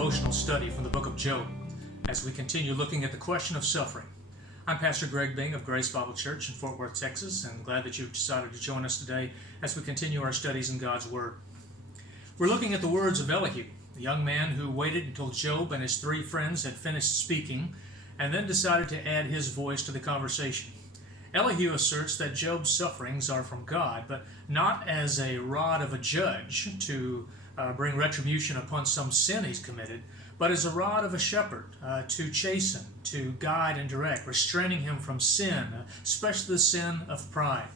devotional study from the book of Job as we continue looking at the question of suffering. I'm Pastor Greg Bing of Grace Bible Church in Fort Worth, Texas, and glad that you've decided to join us today as we continue our studies in God's Word. We're looking at the words of Elihu, the young man who waited until Job and his three friends had finished speaking and then decided to add his voice to the conversation. Elihu asserts that Job's sufferings are from God, but not as a rod of a judge to bring retribution upon some sin he's committed, but as a rod of a shepherd to chasten, to guide and direct, restraining him from sin, especially the sin of pride.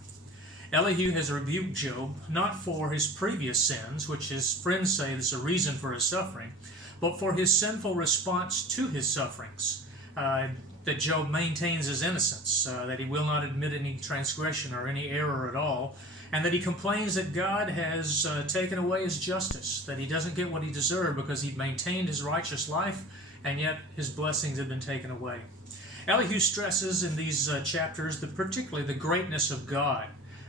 Elihu has rebuked Job not for his previous sins, which his friends say is a reason for his suffering, but for his sinful response to his sufferings. That Job maintains his innocence, that he will not admit any transgression or any error at all, and that he complains that God has taken away his justice, that he doesn't get what he deserved because he maintained his righteous life, and yet his blessings have been taken away. Elihu stresses in these chapters particularly the greatness of God,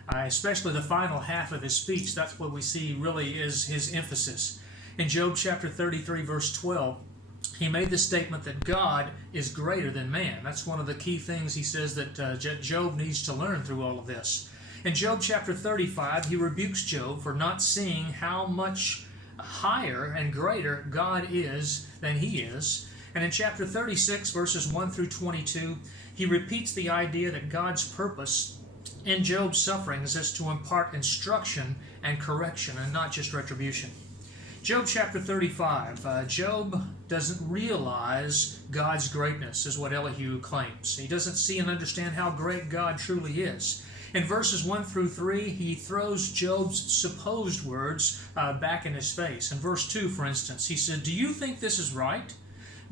especially the final half of his speech. That's what we see really is his emphasis. In Job chapter 33, verse 12, he made the statement that God is greater than man. That's one of the key things he says that Job needs to learn through all of this. In Job chapter 35, he rebukes Job for not seeing how much higher and greater God is than he is. And in chapter 36, verses 1 through 22, he repeats the idea that God's purpose in Job's sufferings is to impart instruction and correction and not just retribution. Job chapter 35, Job doesn't realize God's greatness, is what Elihu claims. He doesn't see and understand how great God truly is. In verses 1 through 3, he throws Job's supposed words back in his face. In verse 2, for instance, he said, "Do you think this is right?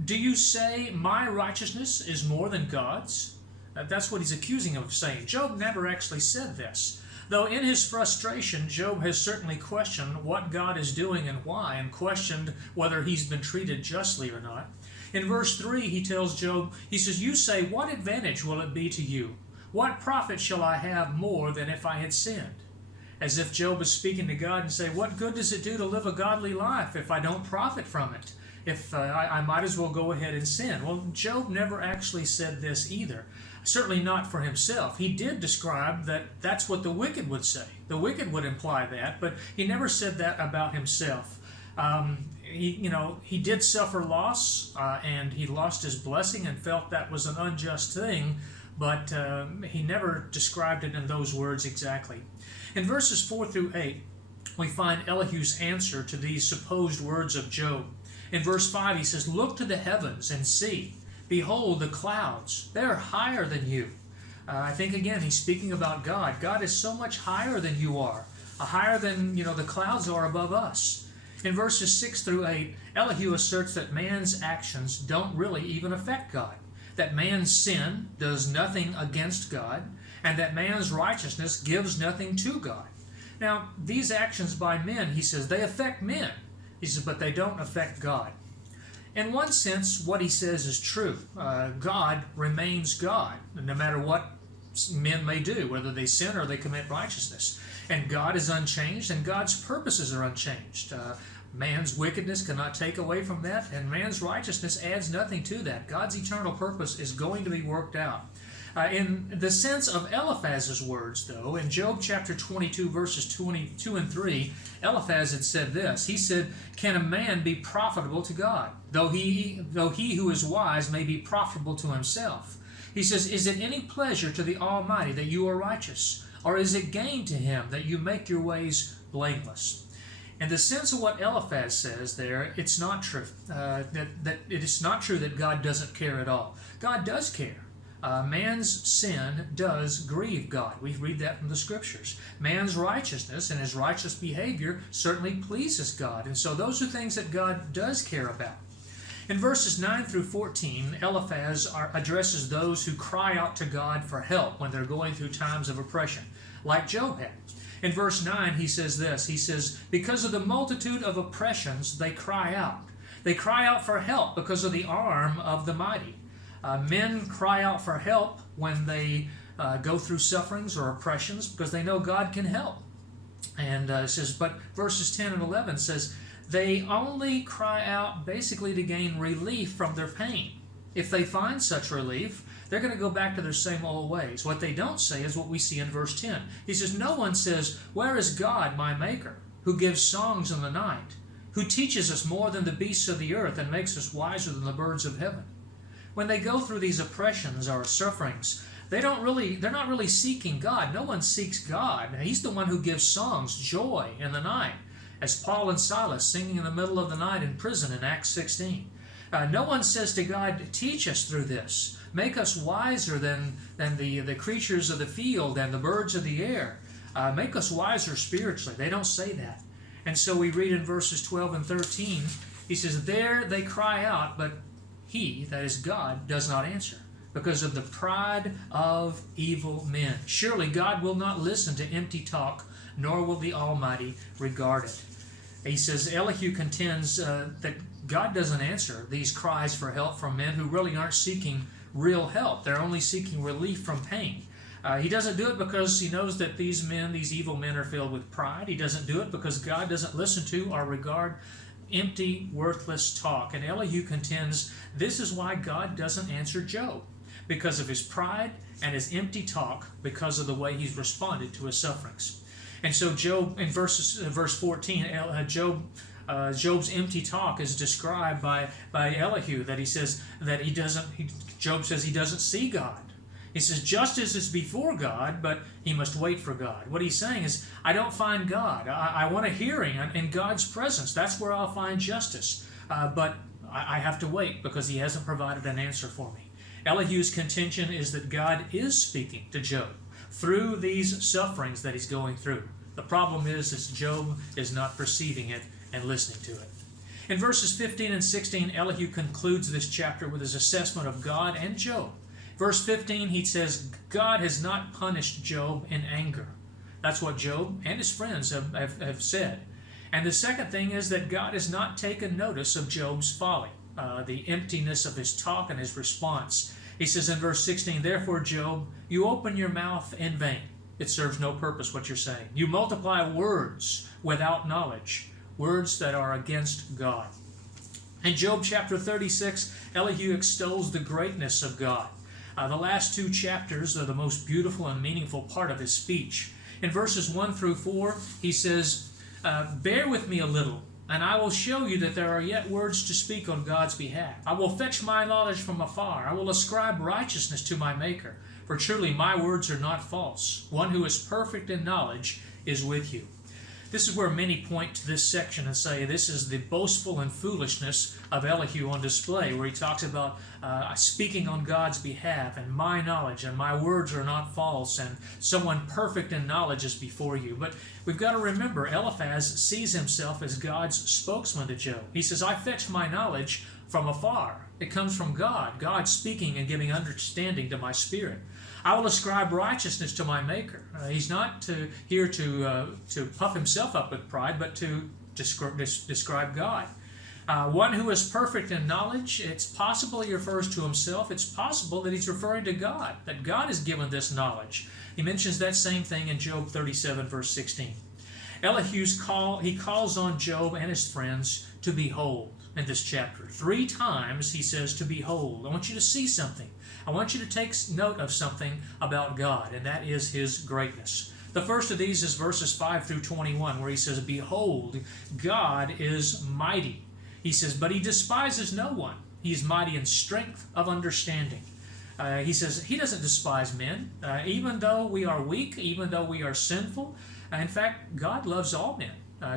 Do you say my righteousness is more than God's?" That's what he's accusing him of saying. Job never actually said this. Though in his frustration, Job has certainly questioned what God is doing and why, and questioned whether he's been treated justly or not. In verse 3, he tells Job, he says, "You say, what advantage will it be to you? What profit shall I have more than if I had sinned?" As if Job is speaking to God and saying, what good does it do to live a godly life if I don't profit from it? If I might as well go ahead and sin. Well, Job never actually said this either. Certainly not for himself. He did describe that that's what the wicked would say. The wicked would imply that, but he never said that about himself. He did suffer loss, and he lost his blessing and felt that was an unjust thing, but he never described it in those words exactly. In verses 4 through 8, we find Elihu's answer to these supposed words of Job. In verse 5, he says, "Look to the heavens and see. Behold, the clouds, they are higher than you." I think, again, he's speaking about God. God is so much higher than you are, higher than the clouds are above us. In verses 6 through 8, Elihu asserts that man's actions don't really even affect God, that man's sin does nothing against God, and that man's righteousness gives nothing to God. Now, these actions by men, he says, they affect men. He says, but they don't affect God. In one sense, what he says is true. God remains God, no matter what men may do, whether they sin or they commit righteousness. And God is unchanged, and God's purposes are unchanged. Man's wickedness cannot take away from that, and man's righteousness adds nothing to that. God's eternal purpose is going to be worked out. In the sense of Eliphaz's words, though, in Job chapter 22, verses 22 and 3, Eliphaz had said this. He said, "Can a man be profitable to God, though he who is wise may be profitable to himself?" He says, "Is it any pleasure to the Almighty that you are righteous? Or is it gain to him that you make your ways blameless?" In the sense of what Eliphaz says there, it's not true. That it is not true that God doesn't care at all. God does care. Man's sin does grieve God. We read that from the Scriptures. Man's righteousness and his righteous behavior certainly pleases God. And so those are things that God does care about. In verses 9 through 14, Eliphaz addresses those who cry out to God for help when they're going through times of oppression, like Job had. In verse 9, he says this. He says, "Because of the multitude of oppressions, they cry out. They cry out for help because of the arm of the mighty." Men cry out for help when they go through sufferings or oppressions because they know God can help. And it says, but verses 10 and 11 says, they only cry out basically to gain relief from their pain. If they find such relief, they're going to go back to their same old ways. What they don't say is what we see in verse 10. He says, no one says, where is God, my Maker, who gives songs in the night, who teaches us more than the beasts of the earth and makes us wiser than the birds of heaven? When they go through these oppressions or sufferings, they're not really seeking God. No one seeks God. He's the one who gives songs, joy in the night, as Paul and Silas singing in the middle of the night in prison in Acts 16. No one says to God, teach us through this. Make us wiser than the creatures of the field and the birds of the air. Make us wiser spiritually. They don't say that. And so we read in verses 12 and 13, he says, there they cry out, but he, that is God, does not answer, because of the pride of evil men. Surely God will not listen to empty talk, nor will the Almighty regard it. He says, Elihu contends that God doesn't answer these cries for help from men who really aren't seeking real help. They're only seeking relief from pain. He doesn't do it because he knows that these evil men, are filled with pride. He doesn't do it because God doesn't listen to or regard empty, worthless talk. And Elihu contends this is why God doesn't answer Job, because of his pride and his empty talk, because of the way he's responded to his sufferings. And so Job, in verse 14, Job's empty talk is described by Elihu, that he says that Job says he doesn't see God. He says justice is before God, but he must wait for God. What he's saying is, I don't find God. I want a hearing in God's presence. That's where I'll find justice. But I have to wait because he hasn't provided an answer for me. Elihu's contention is that God is speaking to Job through these sufferings that he's going through. The problem is Job is not perceiving it and listening to it. In verses 15 and 16, Elihu concludes this chapter with his assessment of God and Job. Verse 15, he says, God has not punished Job in anger. That's what Job and his friends have said. And the second thing is that God has not taken notice of Job's folly, the emptiness of his talk and his response. He says in verse 16, therefore, Job, you open your mouth in vain. It serves no purpose what you're saying. You multiply words without knowledge, words that are against God. In Job chapter 36, Elihu extols the greatness of God. The last two chapters are the most beautiful and meaningful part of his speech. In verses 1 through 4, he says, bear with me a little, and I will show you that there are yet words to speak on God's behalf. I will fetch my knowledge from afar. I will ascribe righteousness to my Maker. For truly my words are not false. One who is perfect in knowledge is with you. This is where many point to this section and say this is the boastful and foolishness of Elihu on display, where he talks about speaking on God's behalf and my knowledge and my words are not false and someone perfect in knowledge is before you. But we've got to remember, Eliphaz sees himself as God's spokesman to Job. He says, I fetch my knowledge from afar. It comes from God. God speaking and giving understanding to my spirit. I will ascribe righteousness to my Maker. He's not here to puff himself up with pride, but to describe God. One who is perfect in knowledge, it's possible he refers to himself. It's possible that he's referring to God, that God has given this knowledge. He mentions that same thing in Job 37, verse 16. Elihu's he calls on Job and his friends to behold in this chapter. 3 times he says to behold. I want you to see something. I want you to take note of something about God, and that is his greatness. The first of these is verses 5 through 21, where he says, behold, God is mighty. He says, but he despises no one. He is mighty in strength of understanding. He says he doesn't despise men, even though we are weak, even though we are sinful. In fact, God loves all men.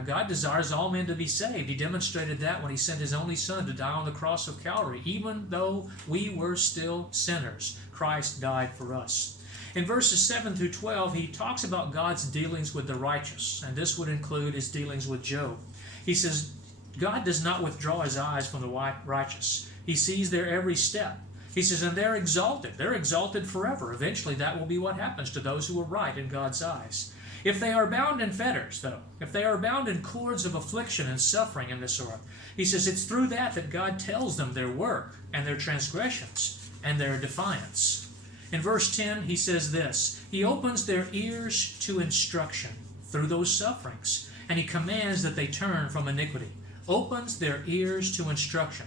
God desires all men to be saved. He demonstrated that when he sent his only Son to die on the cross of Calvary. Even though we were still sinners, Christ died for us. In verses 7 through 12, he talks about God's dealings with the righteous, and this would include his dealings with Job. He says, God does not withdraw his eyes from the righteous. He sees their every step. He says, and they're exalted. They're exalted forever. Eventually, that will be what happens to those who are right in God's eyes. If they are bound in fetters, though, if they are bound in cords of affliction and suffering in this earth, he says it's through that God tells them their work and their transgressions and their defiance. In verse 10, he says this, he opens their ears to instruction through those sufferings, and he commands that they turn from iniquity. opens their ears to instruction.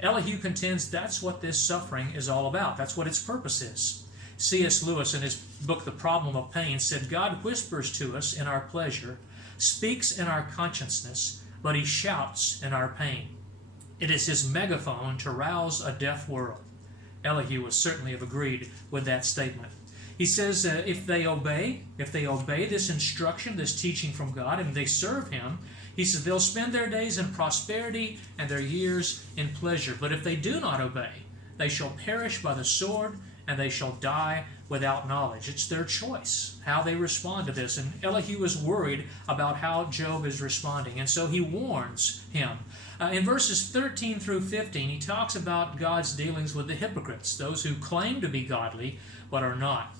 Elihu contends that's what this suffering is all about. That's what its purpose is. C.S. Lewis, in his book The Problem of Pain, said, God whispers to us in our pleasure, speaks in our consciousness, but he shouts in our pain. It is his megaphone to rouse a deaf world. Elihu would certainly have agreed with that statement. He says if they obey this instruction, this teaching from God, and they serve him, he says they'll spend their days in prosperity and their years in pleasure. But if they do not obey, they shall perish by the sword, and they shall die without knowledge. It's their choice how they respond to this. And Elihu is worried about how Job is responding, and so he warns him. In verses 13 through 15, he talks about God's dealings with the hypocrites, those who claim to be godly but are not.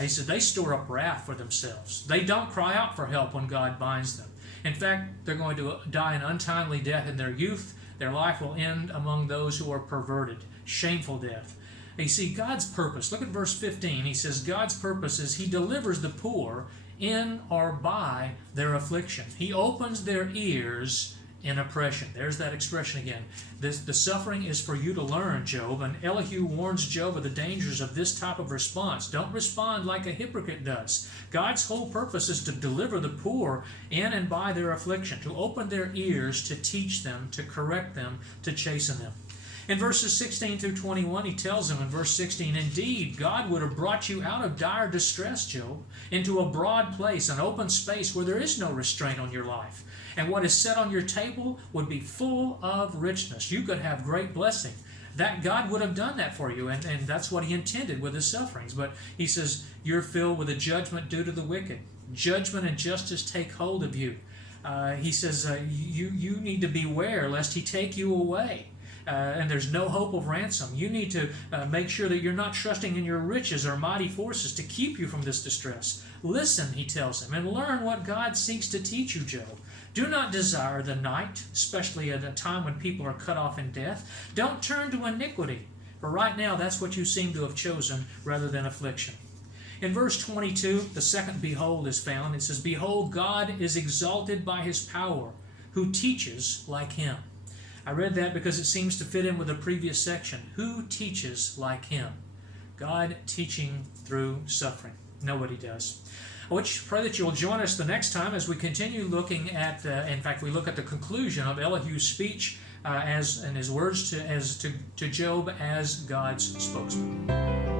He said they store up wrath for themselves. They don't cry out for help when God binds them. In fact, they're going to die an untimely death in their youth. Their life will end among those who are perverted, shameful death. You see, God's purpose, look at verse 15. He says God's purpose is he delivers the poor in or by their affliction. He opens their ears in oppression. There's that expression again. The suffering is for you to learn, Job, and Elihu warns Job of the dangers of this type of response. Don't respond like a hypocrite does. God's whole purpose is to deliver the poor in and by their affliction, to open their ears, to teach them, to correct them, to chasten them. In verses 16 through 21, he tells him in verse 16, Indeed, God would have brought you out of dire distress, Job, into a broad place, an open space where there is no restraint on your life. And what is set on your table would be full of richness. You could have great blessing. That God would have done that for you, and that's what he intended with his sufferings. But he says, you're filled with a judgment due to the wicked. Judgment and justice take hold of you. He says, you need to beware lest he take you away. And there's no hope of ransom. You need to make sure that you're not trusting in your riches or mighty forces to keep you from this distress. Listen, he tells him, and learn what God seeks to teach you, Job. Do not desire the night, especially at a time when people are cut off in death. Don't turn to iniquity, for right now that's what you seem to have chosen rather than affliction. In verse 22, the second behold is found. It says, Behold, God is exalted by his power, who teaches like him. I read that because it seems to fit in with the previous section. Who teaches like him? God teaching through suffering. Nobody does. I pray that you'll join us the next time as we continue looking at, in fact, we look at the conclusion of Elihu's speech and his words to Job as God's spokesman.